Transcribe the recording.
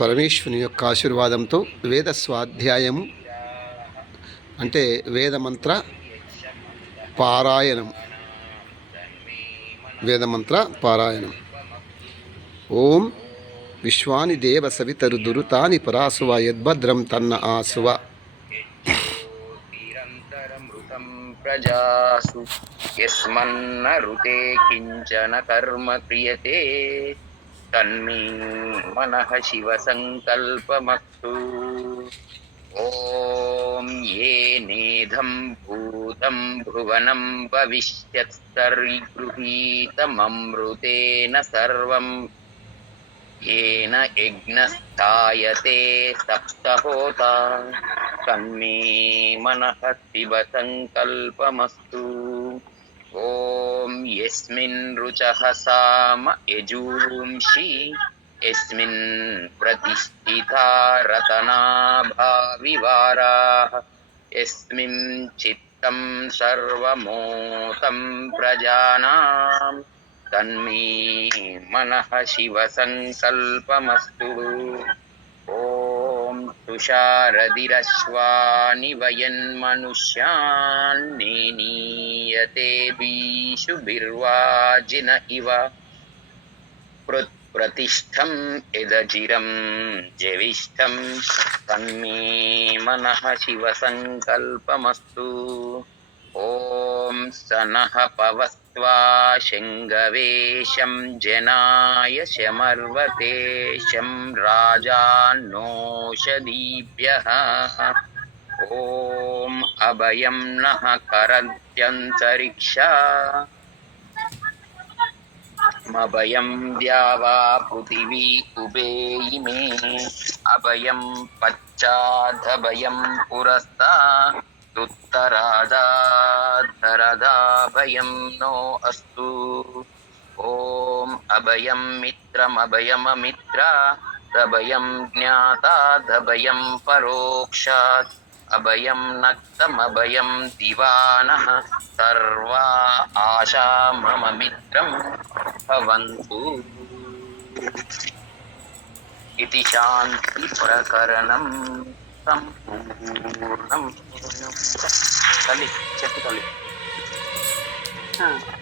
పరమేశ్వరుని యొక్క ఆశీర్వాదంతో వేద స్వాధ్యాయము అంటే వేదమంత్ర పారాయణం. వేదమంత్ర పారాయణం. ఓం విశ్వాని దేవ సవితరు దురుతాని పరాసువ యద్భద్రం తన్న ఆసువ ప్రజాసు యస్మన్న ఋతే కించన కర్మ క్రియతే तन्मी मन शिव संकल्प तन्मे मनः शिवसङ्कल्पमस्तु। ॐ येनेधं भूतं भुवनं भविष्यत्सर्गृहीतममृतेन सर्वं। येन यज्ञस्थायते सप्तहोता। मन शिव संकल्पमस्तु ॐ यस्मिन् साम यजूंषि। यस्मिन् प्रतिष्ठिता रतनाभाविवाराः। यस्मिन् चित्तं सर्वमोतं प्रजानाम्। तन्मे मनः शिवसङ्कल्पमस्तु। रश्वानि वयन्मनुष्यान्नियते भीषुभिर्वाजिन इव। प्रतिष्ठं यदजिरं जविष्ठं तन्मे मनः शिवसङ्कल्पमस्तु। ॐ सनः पवस् पवस्त्वा शृङ्गवेशं जनाय शमर्वतेशं राजान्नोषधीभ्यः ॐ अभयं नः करत्यन्तरिक्षा द्यावा पृथिवी उभेयिमे अभयं पश्चादभयं पुरस्ता उत्तरादाधरदाभयं नो अस्तु ॐ अभयं मित्रमभयममित्रा दभयं ज्ञातादभयं परोक्षात् अभयं नक्तमभयं दिवानः सर्वा आशा मम मित्रं भवन्तु इति शान्तिप्रकरणं సంపూర్ణం తల్లి చెప్పు తల్లి Ah.